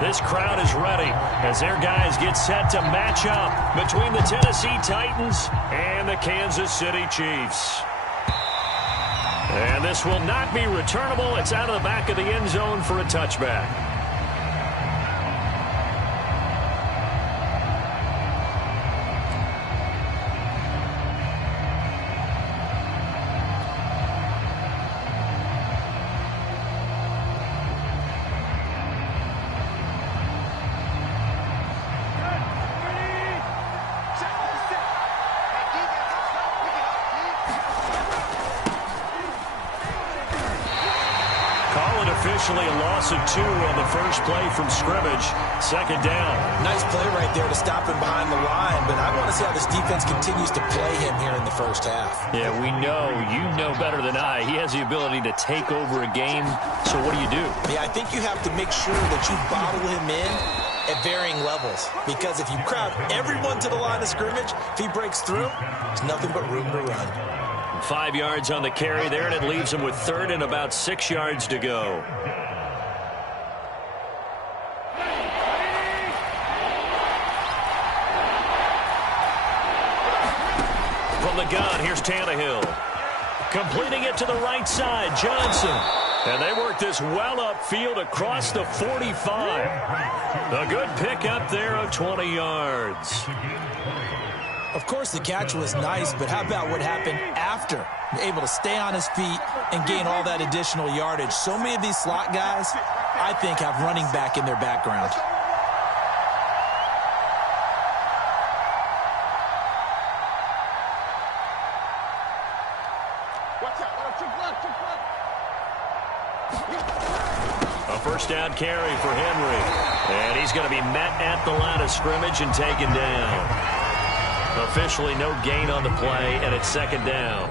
This crowd is ready as their guys get set to match up between the Tennessee Titans and the Kansas City Chiefs. And this will not be returnable. It's out of the back of the end zone for a touchback. Officially a loss of 2 on the first play from scrimmage. Second down. Nice play right there to stop him behind the line, but I want to see how this defense continues to play him here in the first half. Yeah, we know. You know better than I. He has the ability to take over a game. So what do you do? Yeah, I think you have to make sure that you bottle him in at varying levels, because if you crowd everyone to the line of scrimmage, if he breaks through, there's nothing but room to run. 5 yards on the carry there, and it leaves him with third and about 6 yards to go. From the gun, here's Tannehill. Completing it to the right side, Johnson. And they work this well upfield across the 45. A good pickup there of 20 yards. Of course, the catch was nice, but how about what happened after? Able to stay on his feet and gain all that additional yardage. So many of these slot guys, I think, have running back in their background. A first down carry for Henry. And he's going to be met at the line of scrimmage and taken down. Officially no gain on the play, and it's second down.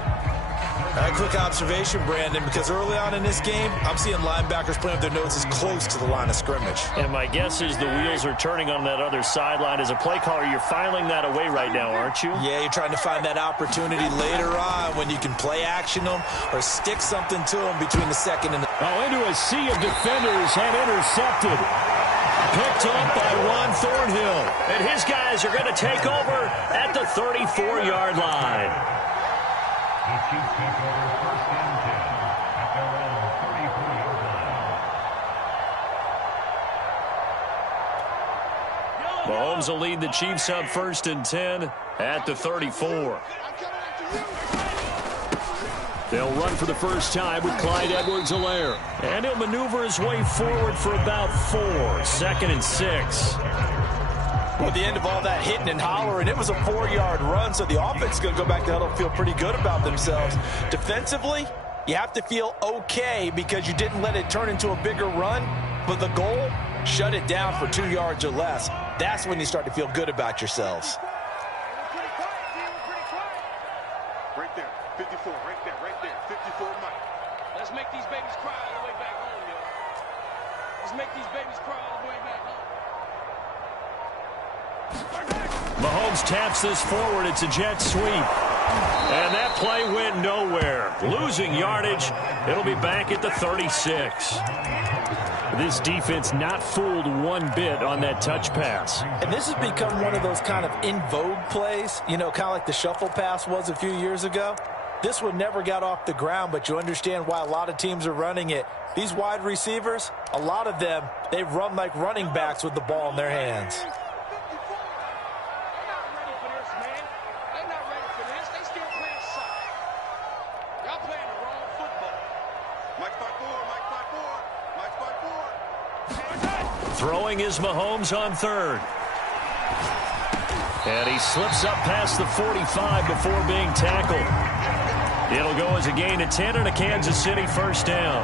A quick observation, Brandon, because early on in this game, I'm seeing linebackers playing with their noses close to the line of scrimmage. And my guess is the wheels are turning on that other sideline. As a play caller, you're filing that away right now, aren't you? Yeah, you're trying to find that opportunity later on when you can play action them or stick something to them between the second and the... Oh, into a sea of defenders and intercepted. Picked up by Ron Thornhill. And his guys are going to take over at the 34-yard line. Mahomes will lead the Chiefs up 1st and 10 at the 34. They'll run for the first time with Clyde Edwards-Helaire. And he'll maneuver his way forward for about 4. 2nd and 6. Well, at the end of all that hitting and hollering, it was a 4-yard run, so the offense is going to go back to huddle and feel pretty good about themselves. Defensively, you have to feel okay because you didn't let it turn into a bigger run, but the goal, shut it down for 2 yards or less. That's when you start to feel good about yourselves. Right there, 54, right there, 54 Mike. Let's make these babies cry all the way back home, yo. Let's make these babies cry all the way back home. Mahomes taps this forward. It's a jet sweep. And that play went nowhere. Losing yardage. It'll be back at the 36. This defense not fooled one bit on that touch pass. And this has become one of those kind of in vogue plays, you know, kind of like the shuffle pass was a few years ago. This one never got off the ground, but you understand why a lot of teams are running it. These wide receivers, a lot of them, they run like running backs with the ball in their hands. Throwing is Mahomes on 3rd. And he slips up past the 45 before being tackled. It'll go as a gain of 10 and a Kansas City first down.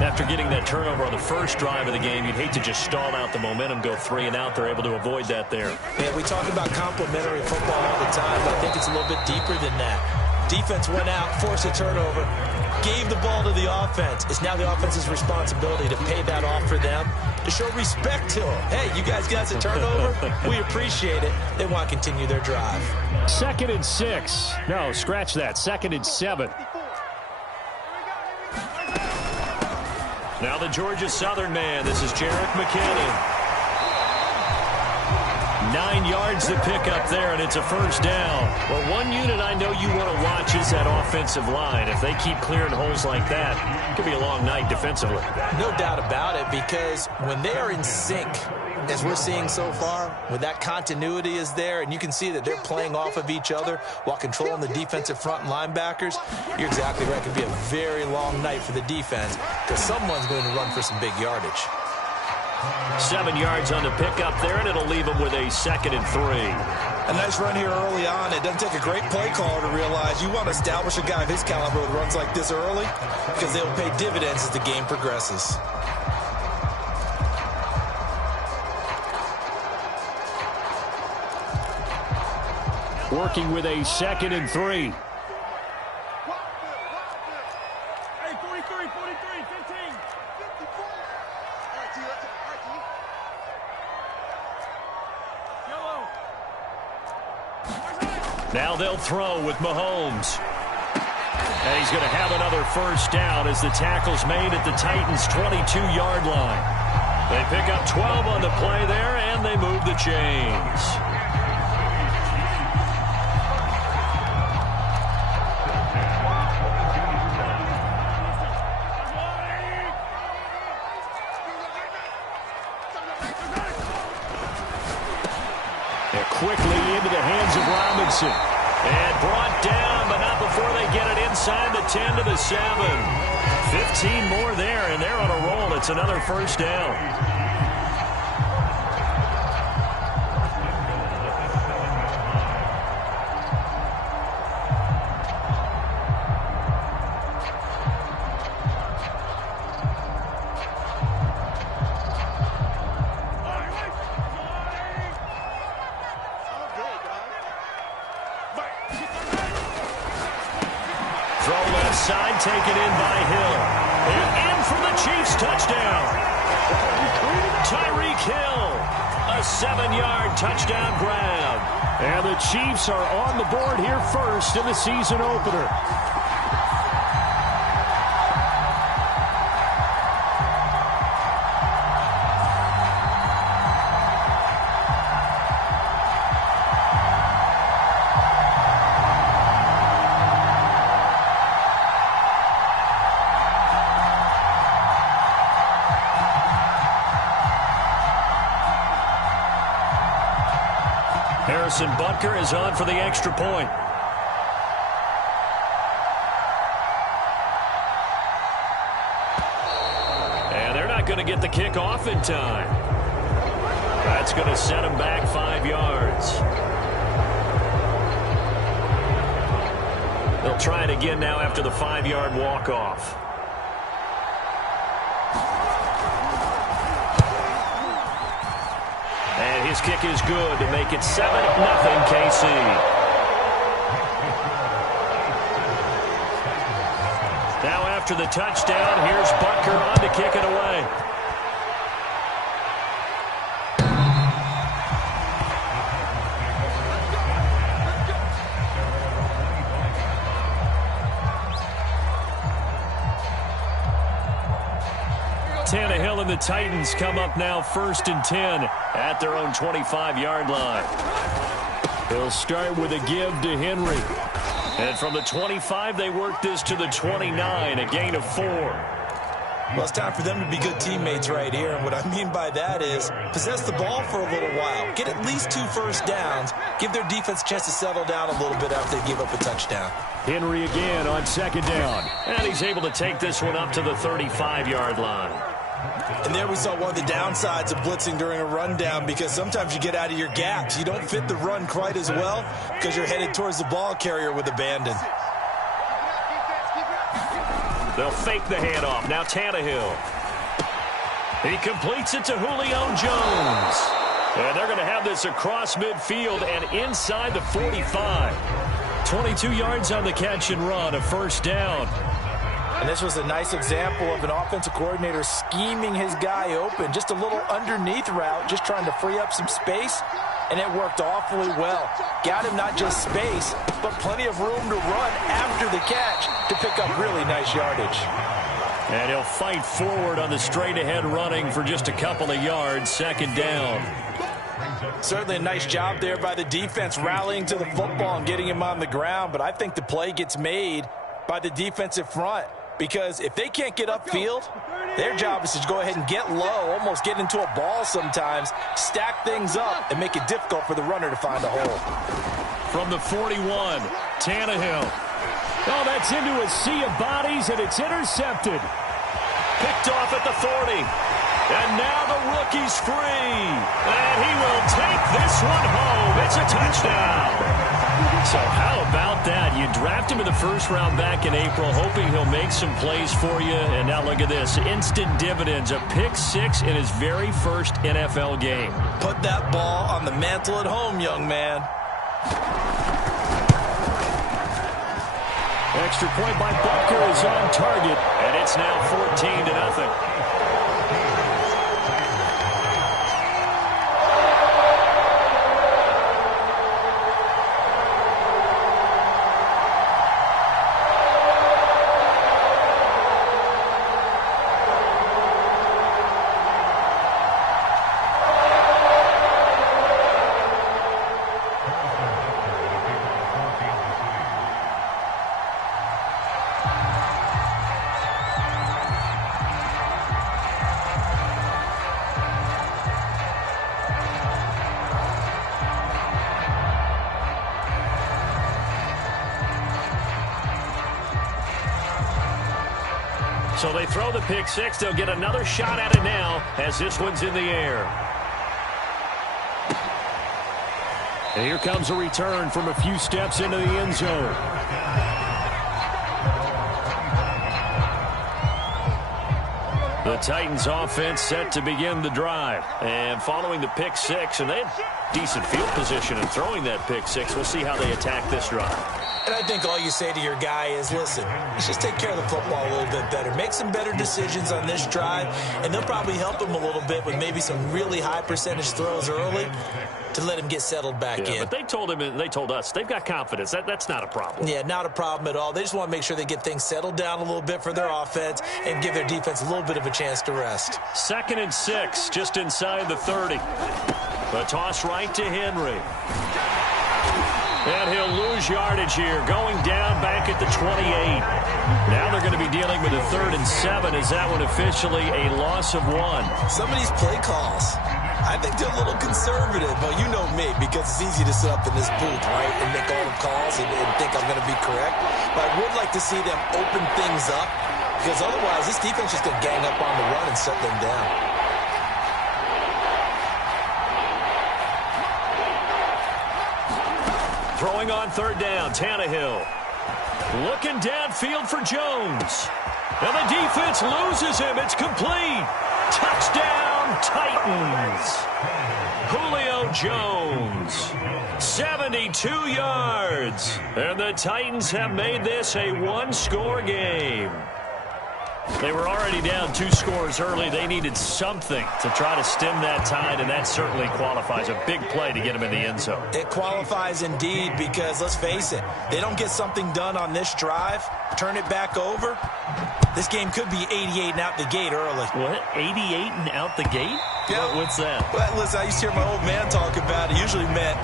After getting that turnover on the first drive of the game, you'd hate to just stall out the momentum, go 3 and out. They're able to avoid that there. Yeah, we talk about complementary football all the time, but I think it's a little bit deeper than that. Defense went out, forced a turnover, gave the ball to the offense. It's now the offense's responsibility to pay that off for them, to show respect to them. Hey, you guys got a turnover? We appreciate it. They want to continue their drive. 2nd and 6. No, scratch that. 2nd and 7. Now the Georgia Southern man. This is Jerick McKinnon. 9 yards to pick up there, and it's a first down. Well, one unit I know you want to watch is that offensive line. If they keep clearing holes like that, it could be a long night defensively. No doubt about it, because when they are in sync, as we're seeing so far, when that continuity is there, and you can see that they're playing off of each other while controlling the defensive front and linebackers, you're exactly right. It could be a very long night for the defense because someone's going to run for some big yardage. 7 yards on the pickup there, and it'll leave them with a 2nd and 3. A nice run here early on. It doesn't take a great play caller to realize you want to establish a guy of his caliber who runs like this early because they'll pay dividends as the game progresses. Working with a 2nd and 3. Hey, 43, 43, 15. Now they'll throw with Mahomes. And he's going to have another first down as the tackle's made at the Titans' 22-yard line. They pick up 12 on the play there, and they move the chains. Quickly into the hands of Robinson. And brought down, but not before they get it inside the 10 to the 7. 15 more there, and they're on a roll. It's another first down. Taken in by Hill. And in for the Chiefs touchdown. Tyreek Hill. A 7-yard touchdown grab. And the Chiefs are on the board here first in the season opener. Harrison Butker is on for the extra point. And they're not going to get the kick off in time. That's going to set them back 5 yards. They'll try it again now after the 5-yard walk-off. And his kick is good to make it 7-0 KC. Now after the touchdown, here's Butker on to kick it away. Tannehill and the Titans come up now 1st and 10 at their own 25-yard line. He'll start with a give to Henry. And from the 25, they work this to the 29, a gain of 4. Well, it's time for them to be good teammates right here. And what I mean by that is possess the ball for a little while. Get at least 2 first downs. Give their defense a chance to settle down a little bit after they give up a touchdown. Henry again on 2nd down. And he's able to take this one up to the 35-yard line. And there we saw one of the downsides of blitzing during a rundown, because sometimes you get out of your gaps. You don't fit the run quite as well because you're headed towards the ball carrier with abandon. They'll fake the handoff. Now Tannehill. He completes it to Julio Jones. And they're going to have this across midfield and inside the 45. 22 yards on the catch and run, a first down. And this was a nice example of an offensive coordinator scheming his guy open. Just a little underneath route, just trying to free up some space, and it worked awfully well. Got him not just space, but plenty of room to run after the catch to pick up really nice yardage. And he'll fight forward on the straight-ahead running for just a couple of yards, second down. Certainly a nice job there by the defense rallying to the football and getting him on the ground, but I think the play gets made by the defensive front because if they can't get upfield, their job is to go ahead and get low, almost get into a ball sometimes, stack things up, and make it difficult for the runner to find a hole. From the 41, Tannehill. Oh, that's into a sea of bodies, and it's intercepted. Picked off at the 40. And now the rookie's free. And he will take this one home. It's a touchdown. So how about that? You draft him in the first round back in April, hoping he'll make some plays for you. And now look at this. Instant dividends. A pick six in his very first NFL game. Put that ball on the mantle at home, young man. Extra point by Butker is on target, and it's now 14-0. So they throw the pick six. They'll get another shot at it now as this one's in the air. And here comes a return from a few steps into the end zone. The Titans offense set to begin the drive. And following the pick six, and they had decent field position in throwing that pick six. We'll see how they attack this drive. And I think all you say to your guy is, listen, let's just take care of the football a little bit better. Make some better decisions on this drive, and they'll probably help him a little bit with maybe some really high percentage throws early to let him get settled back in. But they told him, and they told us, they've got confidence. That's not a problem. Yeah, not a problem at all. They just want to make sure they get things settled down a little bit for their offense and give their defense a little bit of a chance to rest. 2nd and 6, just inside the 30. A toss right to Henry. And he'll lose yardage here, going down back at the 28. Now they're going to be dealing with a 3rd and 7. Is that one officially a loss of 1? Some of these play calls, I think they're a little conservative. But you know me, because it's easy to sit up in this booth, right, and make all the calls and think I'm going to be correct. But I would like to see them open things up, because otherwise this defense is just going to gang up on the run and shut them down. Throwing on 3rd down, Tannehill. Looking downfield for Jones. And the defense loses him. It's complete. Touchdown, Titans. Julio Jones. 72 yards. And the Titans have made this a one-score game. They were already down 2 scores early. They needed something to try to stem that tide, and that certainly qualifies. A big play to get them in the end zone. It qualifies indeed because, let's face it, they don't get something done on this drive, turn it back over, this game could be 88 and out the gate early. What? 88 and out the gate? Yeah. What's that? Well, listen, I used to hear my old man talk about it. Usually meant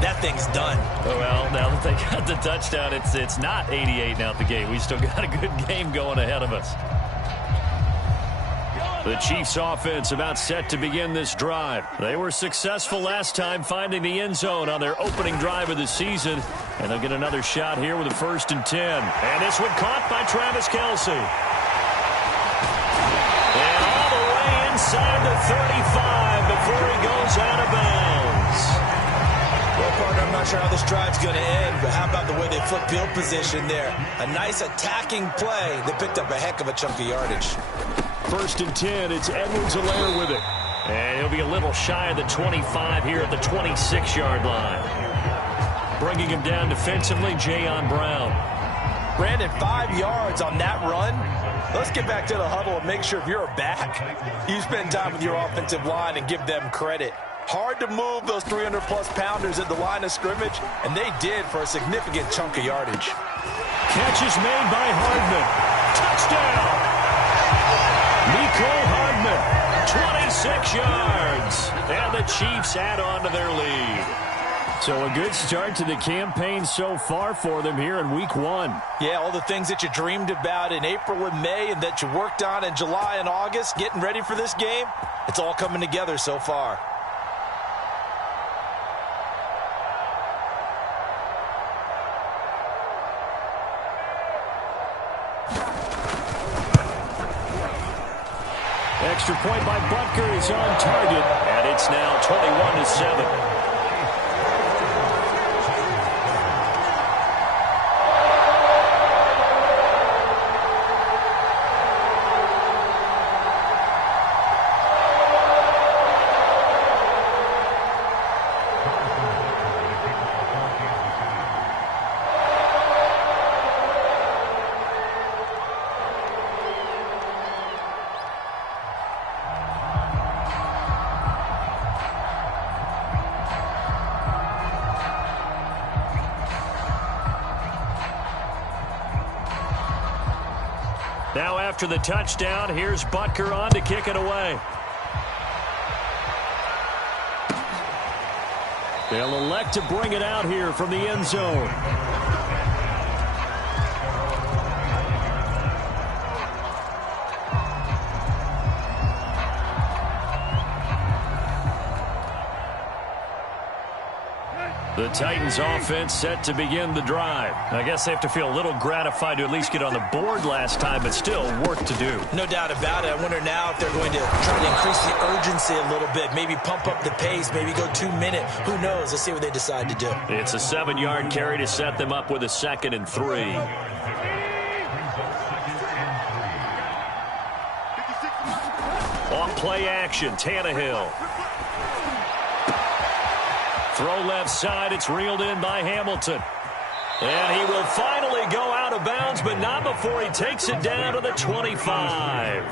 that thing's done. Oh, well, now that they got the touchdown, it's not 88 and out the gate. We still got a good game going ahead of us. The Chiefs offense about set to begin this drive. They were successful last time finding the end zone on their opening drive of the season. And they'll get another shot here with a 1st and 10. And this one caught by Travis Kelce. And all the way inside the 35 before he goes out of bounds. Well, partner, I'm not sure how this drive's going to end, but how about the way they flip field position there? A nice attacking play. They picked up a heck of a chunk of yardage. 1st and 10, it's Edwards-Helaire with it. And he'll be a little shy of the 25 here at the 26-yard line. Bringing him down defensively, Jayon Brown. Brandon, 5 yards on that run. Let's get back to the huddle and make sure if you're a back, you spend time with your offensive line and give them credit. Hard to move those 300-plus pounders at the line of scrimmage, and they did for a significant chunk of yardage. Catch is made by Hardman. Touchdown! Mecole Hardman, 26 yards. And the Chiefs add on to their lead. So a good start to the campaign so far for them here in week 1. Yeah, all the things that you dreamed about in April and May and that you worked on in July and August, getting ready for this game, it's all coming together so far. Extra point by Butker is on target, and it's now 21-7. Now after the touchdown, here's Butker on to kick it away. They'll elect to bring it out here from the end zone. The Titans offense set to begin the drive. I guess they have to feel a little gratified to at least get on the board last time, but still work to do. No doubt about it. I wonder now if they're going to try to increase the urgency a little bit, maybe pump up the pace, maybe go 2 minute. Who knows? Let's see what they decide to do. It's a 7-yard carry to set them up with a 2nd and 3. On play action, Tannehill. Throw left side, it's reeled in by Hamilton. And he will finally go out of bounds, but not before he takes it down to the 25.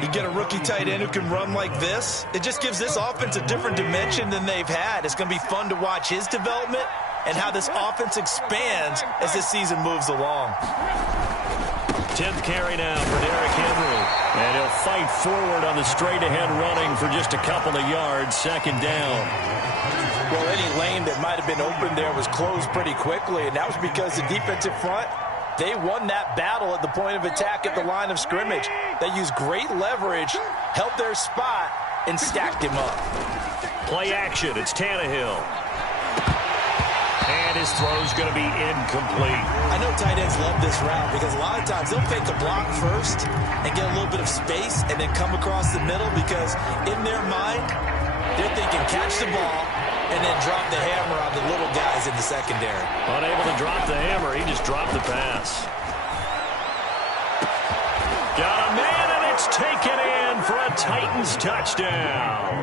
You get a rookie tight end who can run like this, it just gives this offense a different dimension than they've had. It's going to be fun to watch his development and how this offense expands as this season moves along. 10th carry now for Derrick Henry. And he'll fight forward on the straight-ahead running for just a couple of yards, 2nd down. Well, any lane that might have been open there was closed pretty quickly, and that was because the defensive front, they won that battle at the point of attack at the line of scrimmage. They used great leverage, held their spot, and stacked him up. Play action, it's Tannehill. And his throw's going to be incomplete. I know tight ends love this route because a lot of times they'll fake a block first and get a little bit of space and then come across the middle because in their mind, they're thinking catch the ball and then drop the hammer on the little guys in the secondary. Unable to drop the hammer, he just dropped the pass. Got a man, and it's taken in for a Titans touchdown.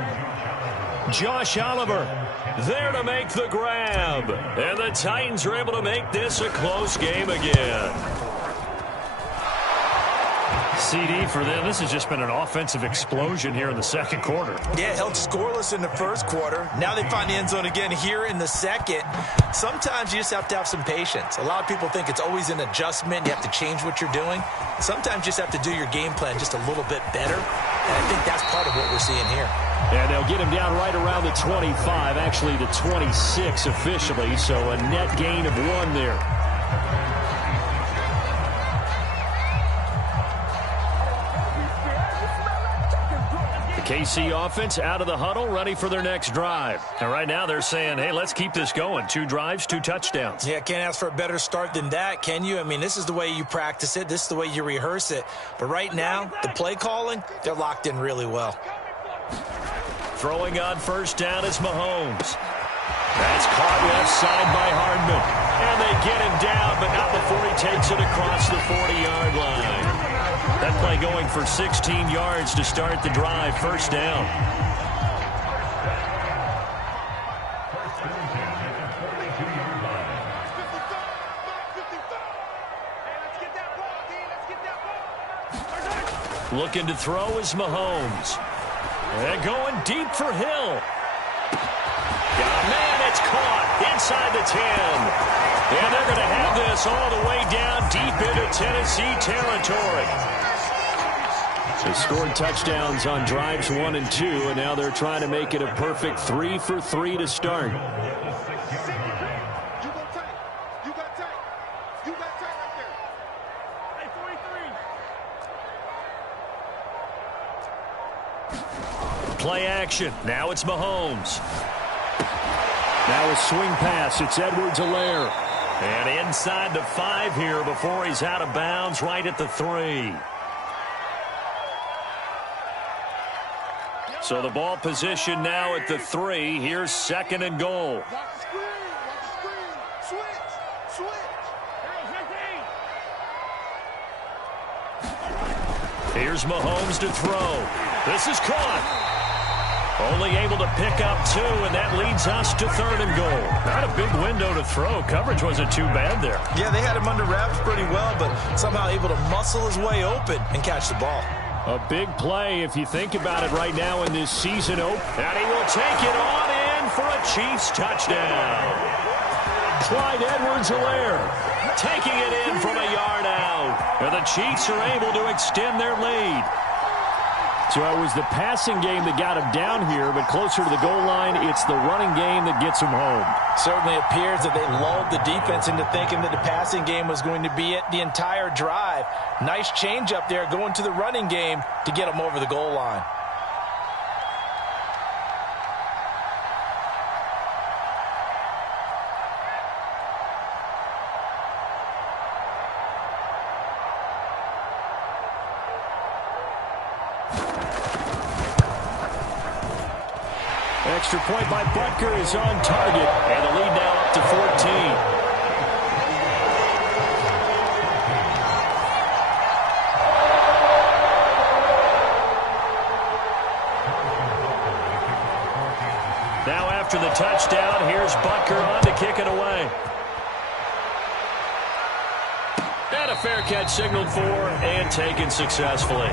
Josh Oliver there to make the grab. And the Titans are able to make this a close game again. CD for them. This has just been an offensive explosion here in the 2nd quarter. Yeah, held scoreless in the 1st quarter. Now they find the end zone again here in the 2nd. Sometimes you just have to have some patience. A lot of people think it's always an adjustment. You have to change what you're doing. Sometimes you just have to do your game plan just a little bit better. And I think that's part of what we're seeing here. And they'll get him down right around the 25, actually the 26 officially, so a net gain of 1 there. KC offense out of the huddle, ready for their next drive. And right now they're saying, hey, let's keep this going. 2 drives, 2 touchdowns. Yeah, can't ask for a better start than that, can you? I mean, this is the way you practice it. This is the way you rehearse it. But right now, the play calling, they're locked in really well. Throwing on 1st down is Mahomes. That's caught left side by Hardman. And they get him down, but not before he takes it across the 40-yard line. That play going for 16 yards to start the drive. 1st down. Looking to throw is Mahomes. And going deep for Hill. Got a man, it's caught inside the 10. And they're going to have this all the way down deep into Tennessee territory. They scored touchdowns on drives 1 and 2, and now they're trying to make it a perfect 3 for 3 to start. Play action. Now it's Mahomes. Now a swing pass. It's Edwards-Helaire. And inside the 5 here before he's out of bounds right at the 3. So the ball position now at the 3. Here's 2nd and goal. Here's Mahomes to throw. This is caught. Only able to pick up 2, and that leads us to 3rd and goal. Not a big window to throw. Coverage wasn't too bad there. Yeah, they had him under wraps pretty well, but somehow able to muscle his way open and catch the ball. A big play if you think about it right now in this season opener. And he will take it on in for a Chiefs touchdown. Clyde Edwards-Helaire taking it in from a yard out. And the Chiefs are able to extend their lead. So it was the passing game that got him down here, but closer to the goal line, it's the running game that gets him home. Certainly appears that they lulled the defense into thinking that the passing game was going to be it the entire drive. Nice change up there going to the running game to get him over the goal line. Extra point by Butker is on target, and the lead now up to 14. Now after the touchdown, here's Butker on to kick it away. And a fair catch signaled for and taken successfully.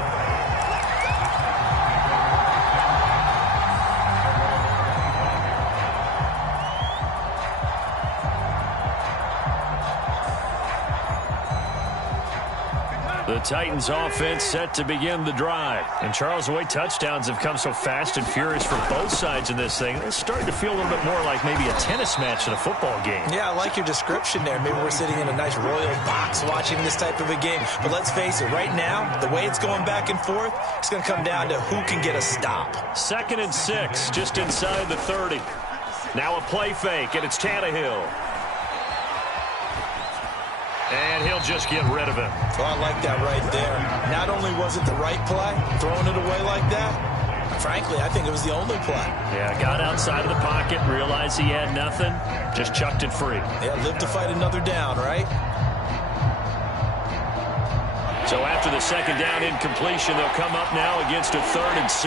The Titans offense set to begin the drive. And Charles, the way touchdowns have come so fast and furious for both sides in this thing, it's starting to feel a little bit more like maybe a tennis match than a football game. Yeah, I like your description there. Maybe we're sitting in a nice royal box watching this type of a game. But let's face it, right now, the way it's going back and forth, it's going to come down to who can get a stop. 2nd and 6, just inside the 30. Now a play fake, and it's Tannehill. And he'll just get rid of it. Well, I like that right there. Not only was it the right play, throwing it away like that, frankly, I think it was the only play. Yeah, got outside of the pocket, realized he had nothing, just chucked it free. Yeah, live to fight another down, right? So after the 2nd down incompletion, they'll come up now against a 3rd and 6.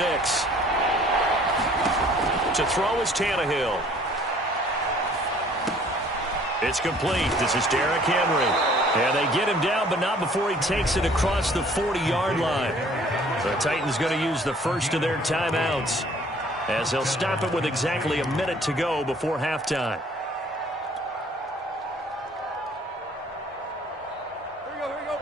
To throw is Tannehill. It's complete. This is Derrick Henry. And they get him down, but not before he takes it across the 40-yard line. The Titans going to use the first of their timeouts as they'll stop it with exactly a minute to go before halftime. Here we go, here we go.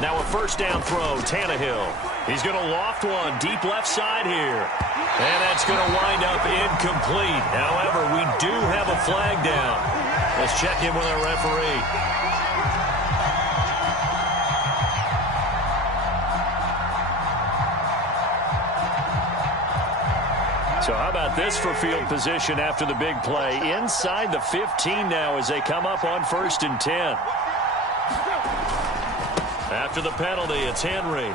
Now a first down throw, Tannehill. He's going to loft one deep left side here. And that's going to wind up incomplete. However, we do have a flag down. Let's check in with our referee. So how about this for field position after the big play? Inside the 15 now as they come up on 1st and 10. After the penalty, it's Henry.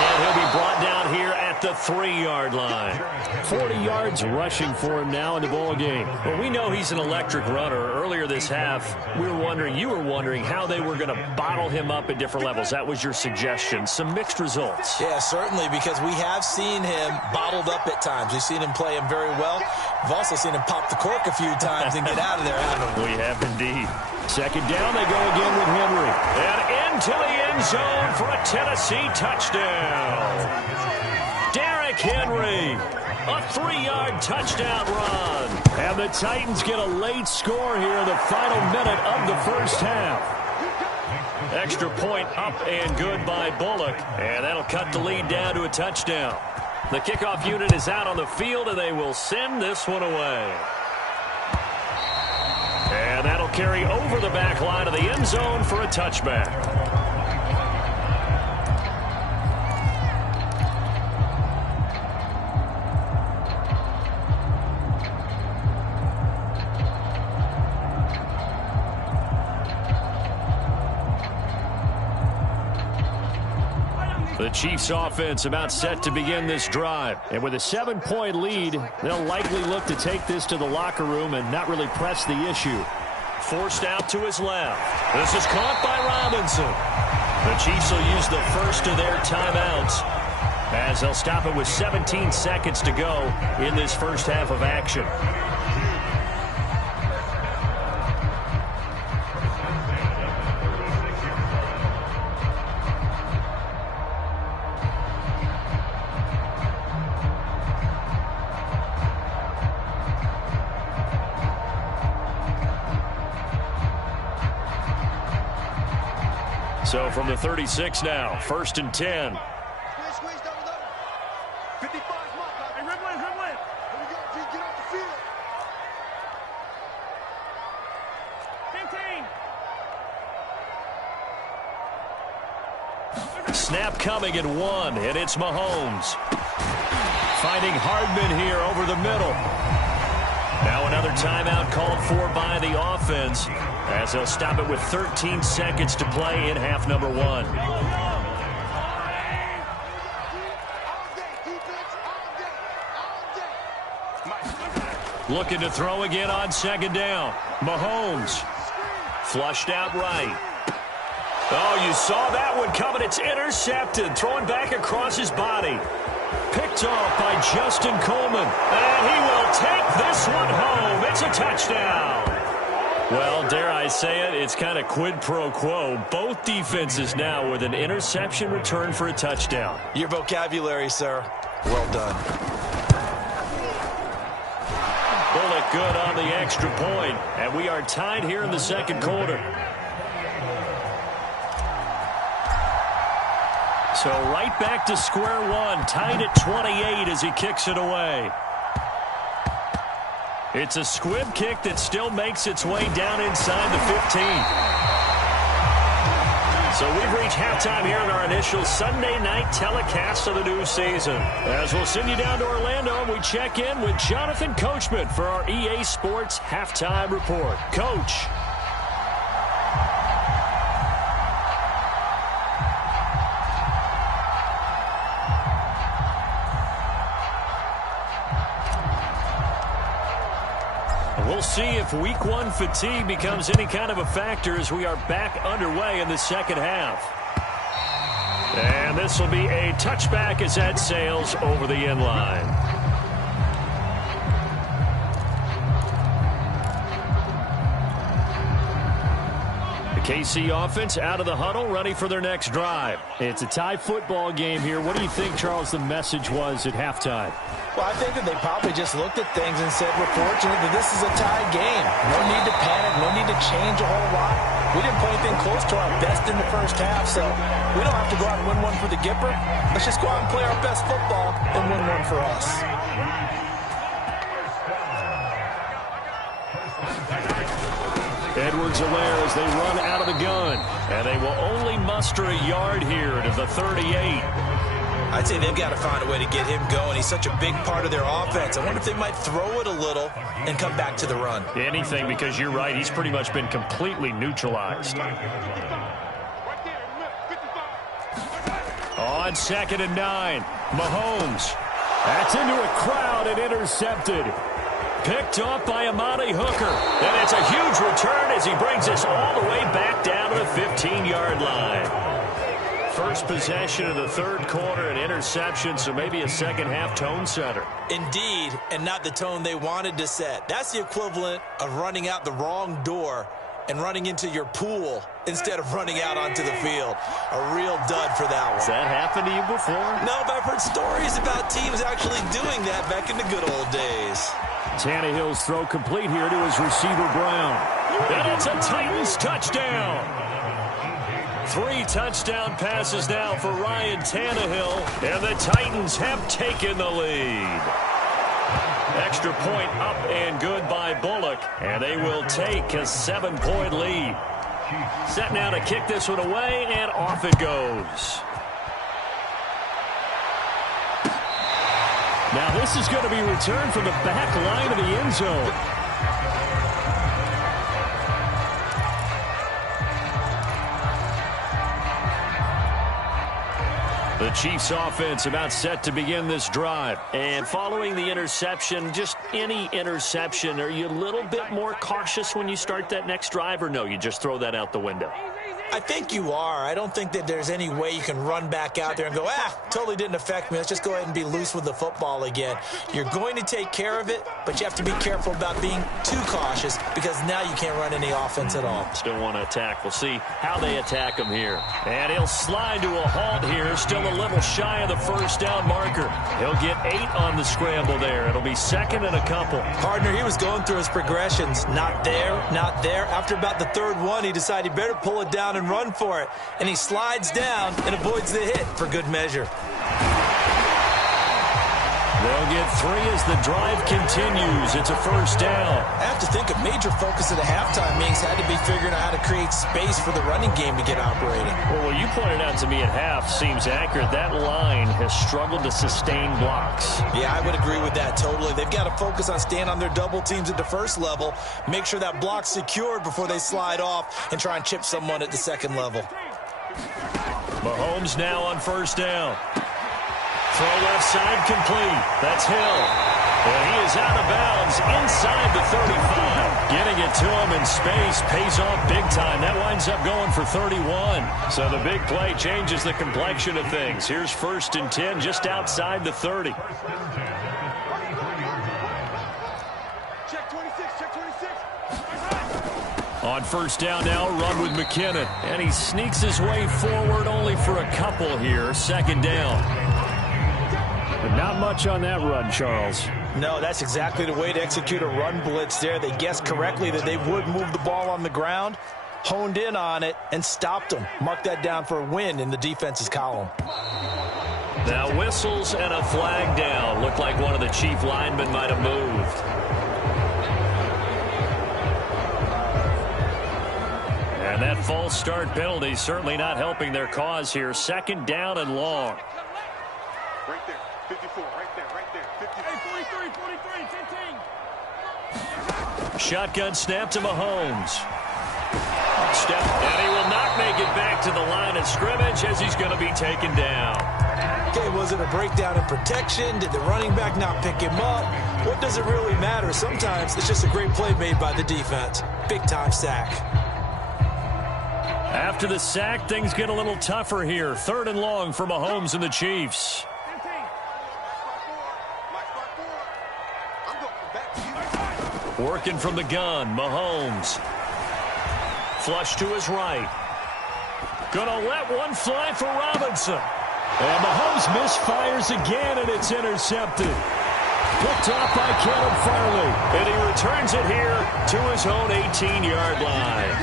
And he'll be brought down here at the 3-yard line. 40 yards rushing for him now in the ball game. Well, we know he's an electric runner. Earlier this half, you were wondering how they were going to bottle him up at different levels. That was your suggestion. Some mixed results. Yeah, certainly, because we have seen him bottled up at times. We've seen him play him very well. We've also seen him pop the cork a few times and get out of there, haven't we? We have indeed. 2nd down, they go again with Henry. And into the end zone for a Tennessee touchdown. Derrick Henry A 3-yard touchdown run. And the Titans get a late score here in the final minute of the first half. Extra point up and good by Bullock. And that'll cut the lead down to a touchdown. The kickoff unit is out on the field, and they will send this one away. And that'll carry over the back line of the end zone for a touchback. The Chiefs offense about set to begin this drive. And with a 7-point lead, they'll likely look to take this to the locker room and not really press the issue. Forced out to his left. This is caught by Robinson. The Chiefs will use the first of their timeouts as they'll stop it with 17 seconds to go in this first half of action. So from the 36 now, 1st and 10. Squeeze, double. 55 mark. Hey, dribble in. Here we go. Get off the field. Snap coming at 1, and it's Mahomes. Finding Hardman here over the middle. Now another timeout called for by the offense as they'll stop it with 13 seconds to play in half number 1. Looking to throw again on 2nd down. Mahomes flushed out right. Oh, you saw that one coming. It's intercepted. Throwing back across his body. Picked off by Justin Coleman. And he will take this one home. It's a touchdown. Well, dare I say it, it's kind of quid pro quo. Both defenses now with an interception return for a touchdown. Your vocabulary, sir. Well done. Bullock good on the extra point. And we are tied here in the second quarter. So right back to square one, tied at 28 as he kicks it away. It's a squib kick that still makes its way down inside the 15. So we've reached halftime here in our initial Sunday night telecast of the new season. As we'll send you down to Orlando, we check in with Jonathan Coachman for our EA Sports Halftime Report. Coach. We'll see if week 1 fatigue becomes any kind of a factor as we are back underway in the second half. And this will be a touchback as that sails over the end line. The KC offense out of the huddle, ready for their next drive. It's a tie football game here. What do you think, Charles, the message was at halftime? Well, I think that they probably just looked at things and said, we're fortunate that this is a tie game. No need to panic, no need to change a whole lot. We didn't play anything close to our best in the first half, so we don't have to go out and win one for the Gipper. Let's just go out and play our best football and win one for us. Edwards-Helaire as they run out of the gun. And they will only muster a yard here to the 38. I'd say they've got to find a way to get him going. He's such a big part of their offense. I wonder if they might throw it a little and come back to the run. Anything, because you're right. He's pretty much been completely neutralized. On 2nd and 9, Mahomes. That's into a crowd and intercepted. Picked off by Amani Hooker. And it's a huge return as he brings us all the way back down to the 15-yard line. First possession of the third quarter, an interception, so maybe a second-half tone setter. Indeed, and not the tone they wanted to set. That's the equivalent of running out the wrong door and running into your pool instead of running out onto the field. A real dud for that one. Has that happened to you before? No, but I've heard stories about teams actually doing that back in the good old days. Tannehill's throw complete here to his receiver, Brown. And it's a Titans touchdown. 3 touchdown passes now for Ryan Tannehill, and the Titans have taken the lead. Extra point up and good by Bullock, and they will take a 7-point lead. Set now to kick this one away, and off it goes. Now this is going to be returned from the back line of the end zone. The Chiefs offense about set to begin this drive. And following the interception, just any interception, are you a little bit more cautious when you start that next drive, or no, you just throw that out the window? I think you are. I don't think that there's any way you can run back out there and go, totally didn't affect me. Let's just go ahead and be loose with the football again. You're going to take care of it, but you have to be careful about being too cautious because now you can't run any offense at all. Still want to attack. We'll see how they attack him here. And he'll slide to a halt here, still a little shy of the first down marker. He'll get 8 on the scramble there. It'll be 2nd and a couple. Partner, he was going through his progressions. Not there, not there. After about the 3rd one, he decided he better pull it down and run for it. And he slides down and avoids the hit for good measure. They'll get 3 as the drive continues. It's a first down. I have to think a major focus of the halftime meetings had to be figuring out how to create space for the running game to get operating. Well, what you pointed out to me at half seems accurate. That line has struggled to sustain blocks. Yeah, I would agree with that totally. They've got to focus on staying on their double teams at the first level, make sure that block's secured before they slide off, and try and chip someone at the second level. Mahomes now on first down. Throw left side complete. That's Hill. And he is out of bounds inside the 35. Getting it to him in space pays off big time. That winds up going for 31. So the big play changes the complexion of things. Here's 1st and 10 just outside the 30. Check 26, check 26. On first down now, run with McKinnon. And he sneaks his way forward only for a couple here. 2nd down. But not much on that run, Charles. No, that's exactly the way to execute a run blitz there. They guessed correctly that they would move the ball on the ground, honed in on it, and stopped them. Mark that down for a win in the defense's column. Now whistles and a flag down. Looked like one of the Chief linemen might have moved. And that false start penalty certainly not helping their cause here. 2nd down and long. Right there, 54, right there, right there. 53. Hey, 43, 15. Shotgun snap to Mahomes. Step, and he will not make it back to the line of scrimmage as he's going to be taken down. Okay, was it a breakdown in protection? Did the running back not pick him up? What does it really matter? Sometimes it's just a great play made by the defense. Big-time sack. After the sack, things get a little tougher here. 3rd and long for Mahomes and the Chiefs. Working from the gun, Mahomes. Flush to his right. Gonna let one fly for Robinson. And Mahomes misfires again, and it's intercepted. Picked off by Caleb Farley. And he returns it here to his own 18-yard line.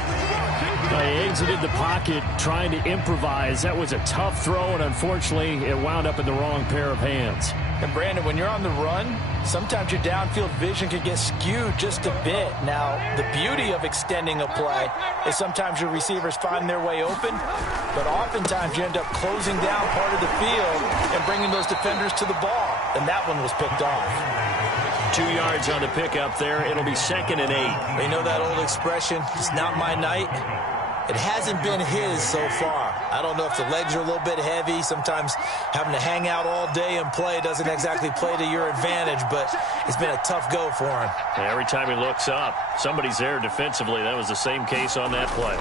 He exited the pocket trying to improvise. That was a tough throw, and unfortunately, it wound up in the wrong pair of hands. And Brandon, when you're on the run, sometimes your downfield vision can get skewed just a bit. Now, the beauty of extending a play is sometimes your receivers find their way open, but oftentimes you end up closing down part of the field and bringing those defenders to the ball. And that one was picked off. 2 yards on the pickup there. It'll be 2nd and 8. You know that old expression, it's not my night. It hasn't been his so far. I don't know if the legs are a little bit heavy. Sometimes having to hang out all day and play doesn't exactly play to your advantage, but it's been a tough go for him. And every time he looks up, somebody's there defensively. That was the same case on that play.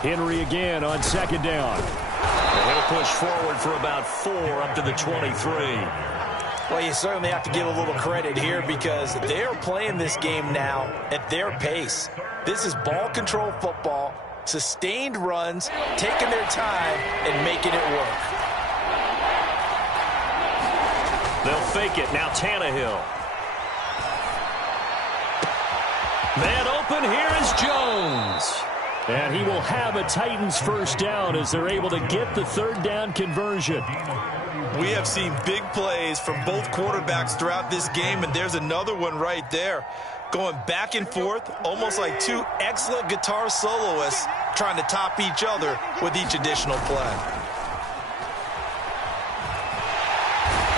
Henry again on 2nd down. And he'll push forward for about 4 up to the 23. Well, you certainly have to give a little credit here because they're playing this game now at their pace. This is ball control football, sustained runs, taking their time and making it work. They'll fake it. Now Tannehill. Man open. Here is Jones. And he will have a Titans first down as they're able to get the third down conversion. We have seen big plays from both quarterbacks throughout this game, and there's another one right there. Going back and forth, almost like two excellent guitar soloists trying to top each other with each additional play.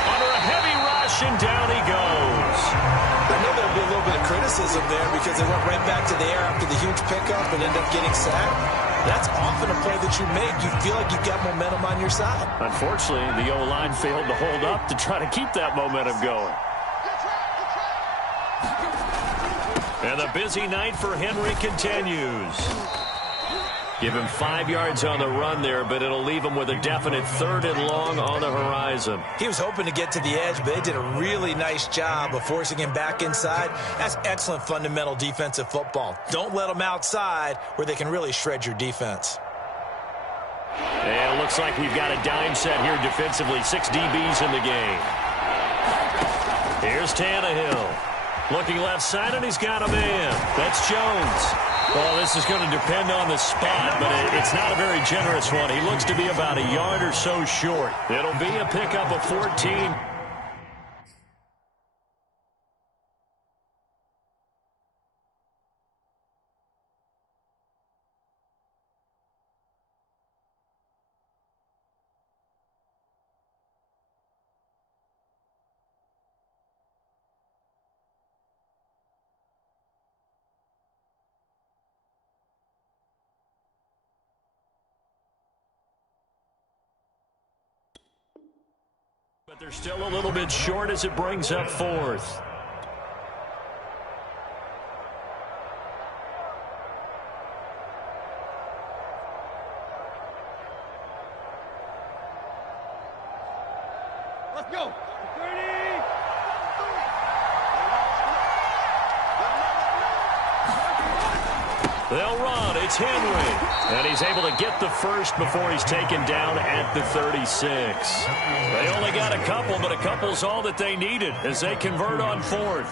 Under a heavy rush, and down he goes. I know there'll be a little bit of criticism there because they went right back to the air after the huge pickup and ended up getting sacked. That's often a play that you make. You feel like you've got momentum on your side. Unfortunately, the O-line failed to hold up to try to keep that momentum going. And the busy night for Henry continues. Give him 5 yards on the run there, but it'll leave him with a definite 3rd and long on the horizon. He was hoping to get to the edge, but they did a really nice job of forcing him back inside. That's excellent fundamental defensive football. Don't let them outside where they can really shred your defense. And it looks like we've got a dime set here defensively. 6 DBs in the game. Here's Tannehill. Looking left side, and he's got a man. That's Jones. Well, this is going to depend on the spot, but it's not a very generous one. He looks to be about a yard or so short. It'll be a pickup of 14. But they're still a little bit short as it brings up 4th. Let's go. 30. They'll run. It's Henry. And he's able to get the first before he's taken down at the 36. They only got a couple, but a couple's all that they needed as they convert on 4th.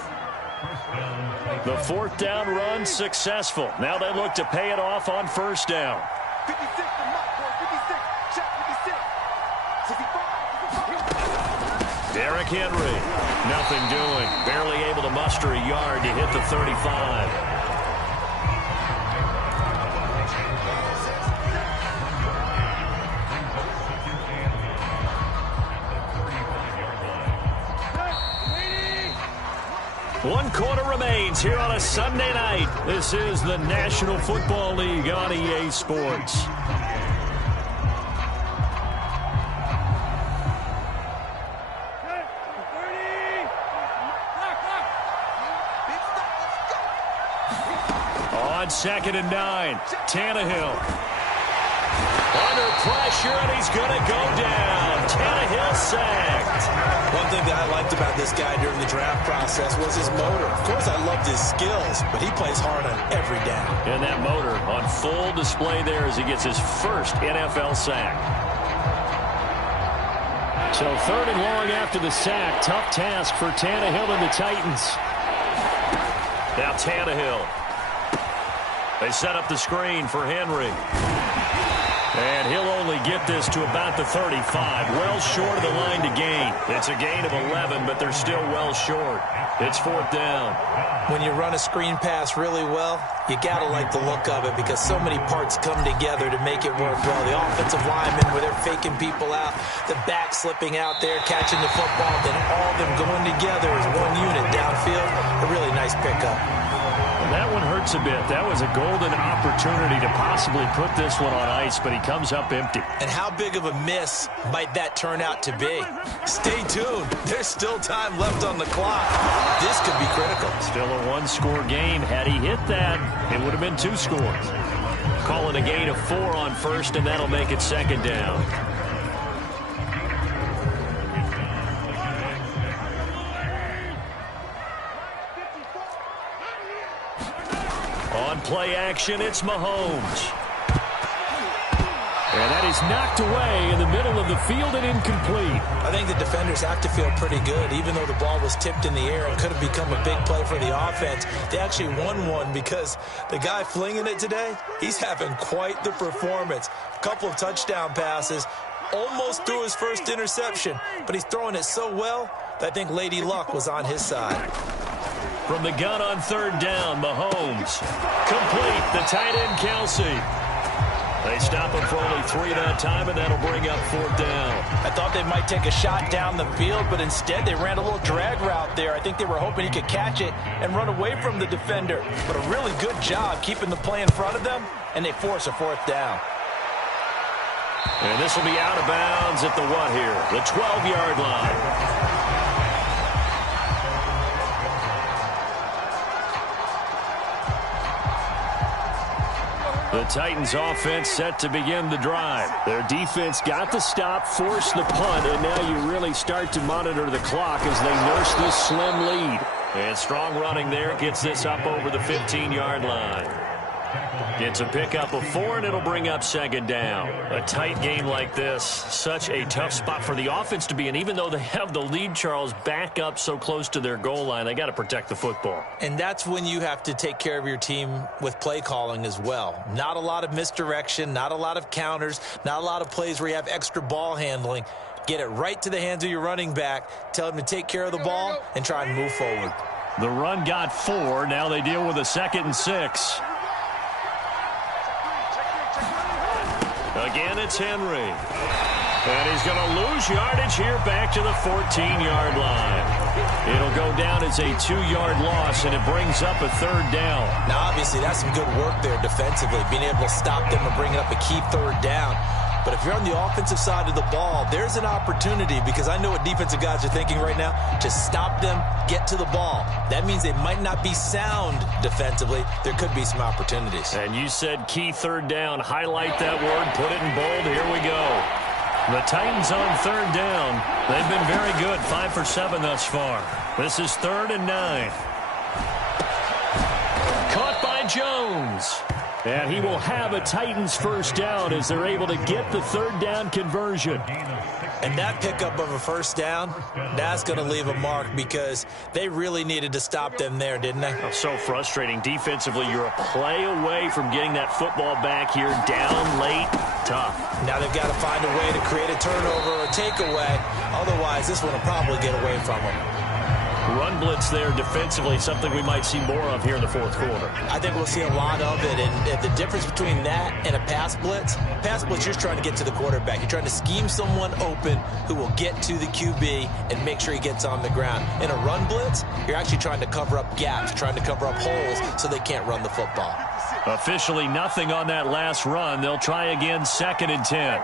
The 4th down run successful. Now they look to pay it off on 1st down. 56 to Mike, boy. 56. Check 56. 65. Derrick Henry. Nothing doing. Barely able to muster a yard to hit the 35. One quarter remains here on a Sunday night. This is the National Football League on EA Sports. On 2nd and 9, Tannehill. Under pressure, and he's going to go down. Tannehill sacked. One thing that I liked about this guy during the draft process was his motor. Of course, I loved his skills, but he plays hard on every down. And that motor on full display there as he gets his first NFL sack. So 3rd and long after the sack. Tough task for Tannehill and the Titans. Now Tannehill. They set up the screen for Henry. And he'll only get this to about the 35. Well short of the line to gain. It's a gain of 11, but they're still well short. It's 4th down. When you run a screen pass really well, you got to like the look of it because so many parts come together to make it work well. The offensive linemen, where they're faking people out, the back slipping out there, catching the football, then all of them going together as one unit downfield. A really nice pickup. That one hurts a bit. That was a golden opportunity to possibly put this one on ice, but he comes up empty. And how big of a miss might that turn out to be? Stay tuned. There's still time left on the clock. This could be critical. Still a 1-score game. Had he hit that, it would have been 2 scores. Calling a gain of 4 on 1st, and that'll make it 2nd down. play action. It's Mahomes. And that is knocked away in the middle of the field and incomplete. I think the defenders have to feel pretty good. Even though the ball was tipped in the air and could have become a big play for the offense, they actually won one because the guy flinging it today, he's having quite the performance. A couple of touchdown passes, almost threw his first interception, but he's throwing it so well that I think Lady Luck was on his side. From the gun on third down, Mahomes. Complete, the tight end, Kelsey. They stop him for only 3 that time, and that'll bring up fourth down. I thought they might take a shot down the field, but instead they ran a little drag route there. I think they were hoping he could catch it and run away from the defender. But a really good job keeping the play in front of them, and they force a fourth down. And this will be out of bounds at the what here? The 12-yard line. The Titans offense set to begin the drive. Their defense got the stop, forced the punt, and now you really start to monitor the clock as they nurse this slim lead. And strong running there gets this up over the 15-yard line. It's a pickup of 4, and it'll bring up second down. A tight game like this, such a tough spot for the offense to be in. Even though they have the lead, Charles, back up so close to their goal line, they got to protect the football. And that's when you have to take care of your team with play calling as well. Not a lot of misdirection, not a lot of counters, not a lot of plays where you have extra ball handling. Get it right to the hands of your running back, tell him to take care of the ball, and try and move forward. The run got 4. Now they deal with a 2nd and 6. Again, it's Henry. And he's going to lose yardage here back to the 14-yard line. It'll go down as a 2-yard loss, and it brings up a 3rd down. Now, obviously, that's some good work there defensively, being able to stop them and bring up a key 3rd down. But if you're on the offensive side of the ball, there's an opportunity, because I know what defensive guys are thinking right now, to stop them, get to the ball. That means they might not be sound defensively. There could be some opportunities. And you said key 3rd down. Highlight that word. Put it in bold. Here we go. The Titans on 3rd down. They've been very good. 5 for 7 thus far. This is 3rd and 9. Caught by Jones. And he will have a Titans first down as they're able to get the 3rd down conversion. And that pickup of a first down, that's going to leave a mark, because they really needed to stop them there, didn't they? Oh, so frustrating. Defensively, you're a play away from getting that football back here. Down late, tough. Now they've got to find a way to create a turnover or a takeaway. Otherwise, this one will probably get away from them. Run blitz there defensively, something we might see more of here in the 4th quarter. I think we'll see a lot of it, and the difference between that and a pass blitz, you're just trying to get to the quarterback. You're trying to scheme someone open who will get to the QB and make sure he gets on the ground. In a run blitz, you're actually trying to cover up gaps, trying to cover up holes so they can't run the football. Officially nothing on that last run. They'll try again, 2nd and 10.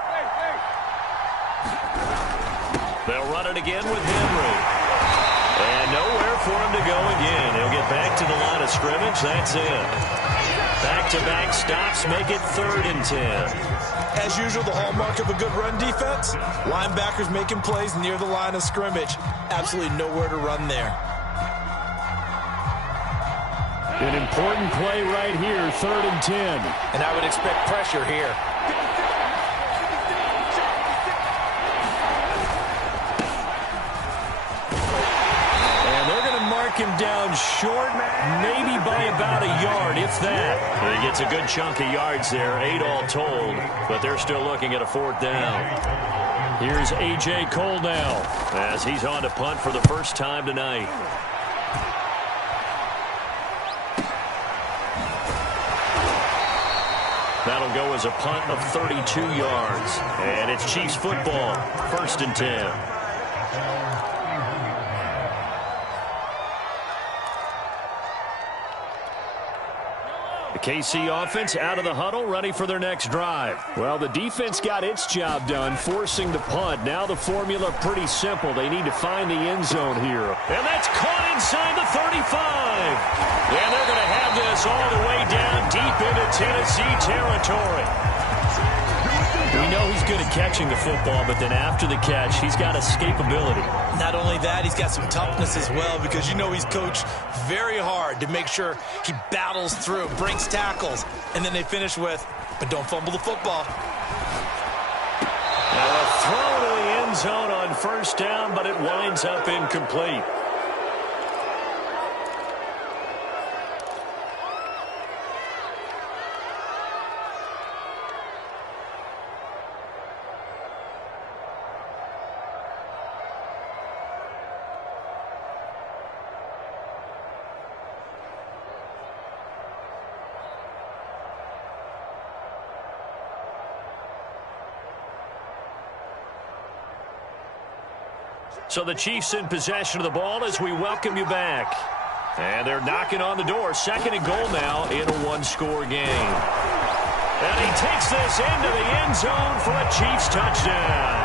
They'll run it again with Henry. And nowhere for him to go again. He'll get back to the line of scrimmage. That's it. Back-to-back stops make it 3rd and 10. As usual, the hallmark of a good run defense, linebackers making plays near the line of scrimmage. Absolutely nowhere to run there. An important play right here, 3rd and 10. And I would expect pressure here. Him down short, maybe by about a yard, if that. And he gets a good chunk of yards there, 8 all told, but they're still looking at a 4th down. Here's A.J. Cole now, as he's on to punt for the first time tonight. That'll go as a punt of 32 yards. And it's Chiefs football, 1st and 10. The KC offense out of the huddle, ready for their next drive. Well, the defense got its job done, forcing the punt. Now the formula pretty simple. They need to find the end zone here. And that's caught inside the 35. And they're going to have this all the way down deep into Tennessee territory. We know he's good at catching the football, but then after the catch, he's got escapability. Not only that, he's got some toughness as well, because you know he's coached very hard to make sure he battles through, breaks tackles, and then they finish with, but don't fumble the football. Now a throw to the end zone on first down, but it winds up incomplete. So the Chiefs in possession of the ball as we welcome you back. And they're knocking on the door. 2nd and goal now in a one-score game. And he takes this into the end zone for a Chiefs touchdown.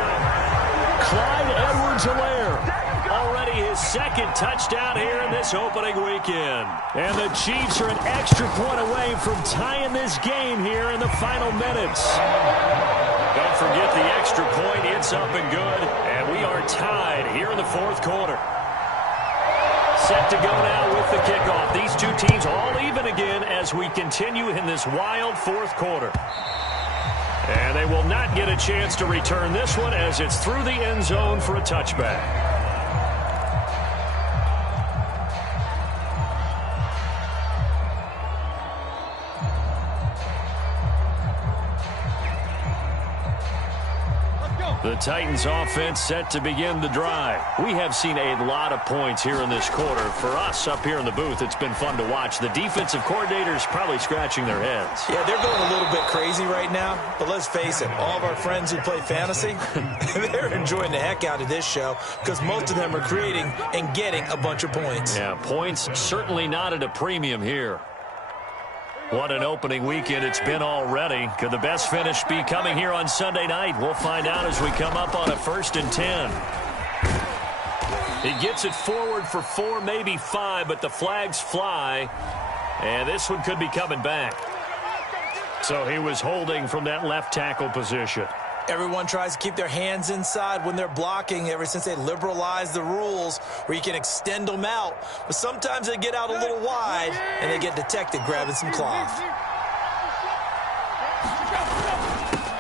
Clyde Edwards-Helaire, already his 2nd touchdown here in this opening weekend. And the Chiefs are an extra point away from tying this game here in the final minutes. Don't forget the extra point. It's up and good. And we are tied here in the 4th quarter. Set to go now with the kickoff. These two teams all even again as we continue in this wild 4th quarter. And they will not get a chance to return this one as it's through the end zone for a touchback. The Titans offense set to begin the drive. We have seen a lot of points here in this quarter. For us up here in the booth, it's been fun to watch. The defensive coordinators probably scratching their heads. Yeah, they're going a little bit crazy right now, but let's face it, all of our friends who play fantasy, they're enjoying the heck out of this show because most of them are creating and getting a bunch of points. Yeah, points certainly not at a premium here. What an opening weekend it's been already. Could the best finish be coming here on Sunday night? We'll find out as we come up on a 1st and 10. He gets it forward for 4, maybe 5, but the flags fly. And this one could be coming back. So he was holding from that left tackle position. Everyone tries to keep their hands inside when they're blocking ever since they liberalized the rules where you can extend them out. But sometimes they get out a little wide and they get detected grabbing some cloth.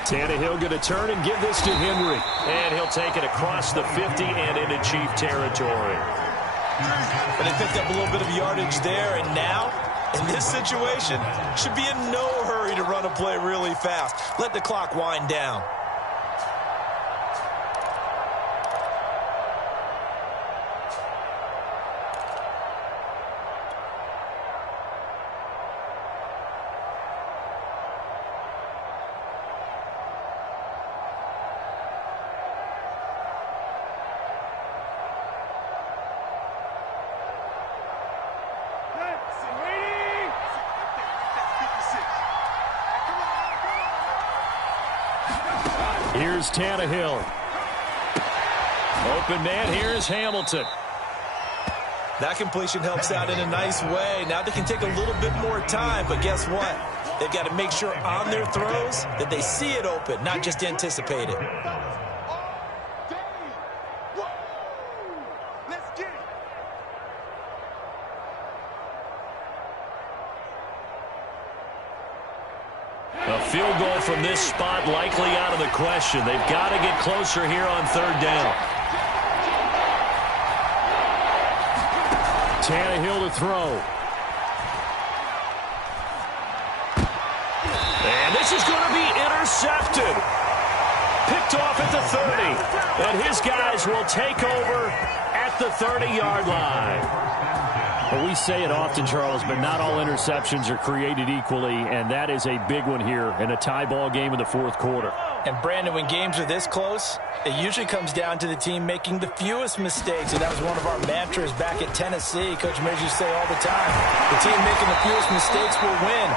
Tannehill going to turn and give this to Henry. And he'll take it across the 50 and into Chief territory. But they picked up a little bit of yardage there, and now, in this situation, should be in no hurry to run a play really fast. Let the clock wind down. Here's Tannehill. Open man, here's Hamilton. That completion helps out in a nice way. Now they can take a little bit more time, but guess what? They've got to make sure on their throws that they see it open, not just anticipate it. Field goal from this spot likely out of the question. They've got to get closer here on 3rd down. Tannehill to throw. And this is going to be intercepted. Picked off at the 30. And his guys will take over at the 30-yard line. Well, we say it often, Charles, but not all interceptions are created equally, and that is a big one here in a tie ball game in the 4th quarter. And, Brandon, when games are this close, it usually comes down to the team making the fewest mistakes, and that was one of our mantras back at Tennessee. Coach Mays used to say all the time, the team making the fewest mistakes will win.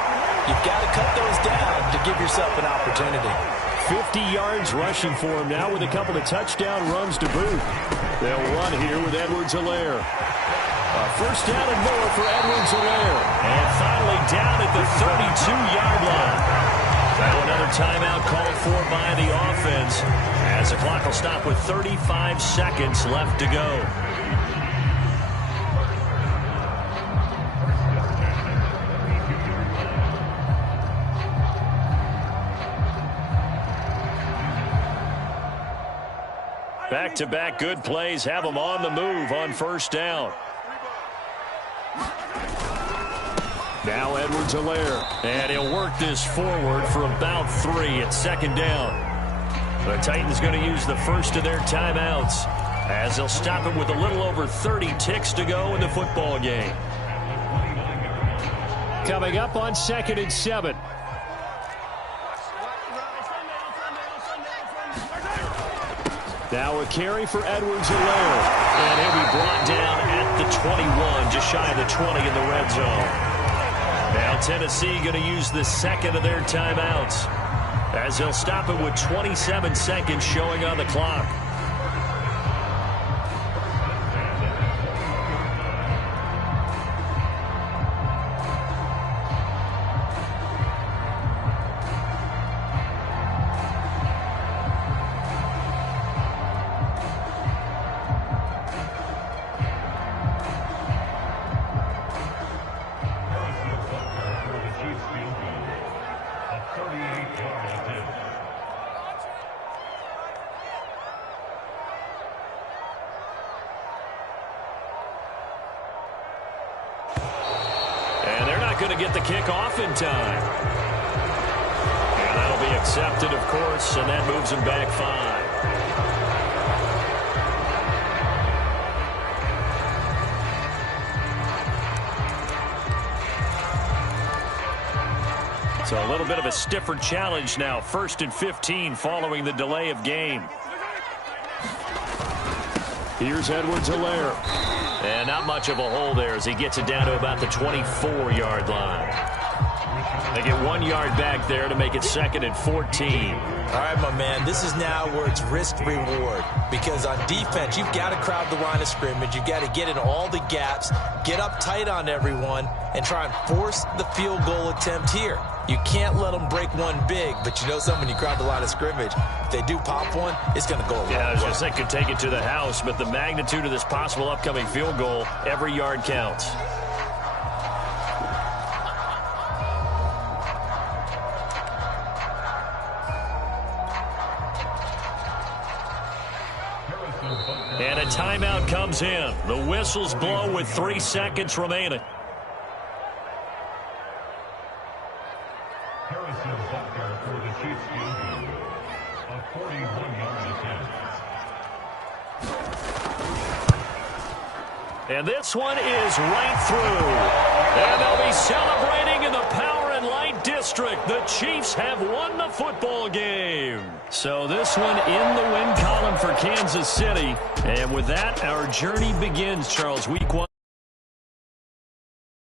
You've got to cut those down to give yourself an opportunity. 50 yards rushing for him now with a couple of touchdown runs to boot. They'll run here with Edwards-Helaire. First down and more for Edwards-Helaire. And finally down at the 32-yard line. Now another timeout called for by the offense as the clock will stop with 35 seconds left to go. Back-to-back good plays have them on the move on first down. Now Edwards-Helaire, and he'll work this forward for about 3 at second down. The Titans going to use the first of their timeouts as they'll stop it with a little over 30 ticks to go in the football game. Coming up on 2nd and 7. Now a carry for Edwards-Helaire, and he'll be brought down at the 21, just shy of the 20 in the red zone. Now Tennessee going to use the second of their timeouts as they'll stop it with 27 seconds showing on the clock. Going to get the kick off in time. And that'll be accepted, of course, and that moves him back 5. So a little bit of a stiffer challenge now. 1st and 15 following the delay of game. Here's Edwards-Helaire. And not much of a hole there as he gets it down to about the 24-yard line. They get 1 yard back there to make it 2nd and 14. All right, my man, this is now where it's risk-reward. Because on defense, you've got to crowd the line of scrimmage. You've got to get in all the gaps, get up tight on everyone, and try and force the field goal attempt here. You can't let them break one big, but you know something, when you crowd the line of scrimmage, if they do pop one, it's going to go a long way. Yeah, I was going to say could take it to the house, but the magnitude of this possible upcoming field goal, every yard counts. And a timeout comes in. The whistles blow with 3 seconds remaining. And this one is right through. And they'll be celebrating in the Power and Light District. The Chiefs have won the football game. So this one in the win column for Kansas City. And with that, our journey begins, Charles. Week 1.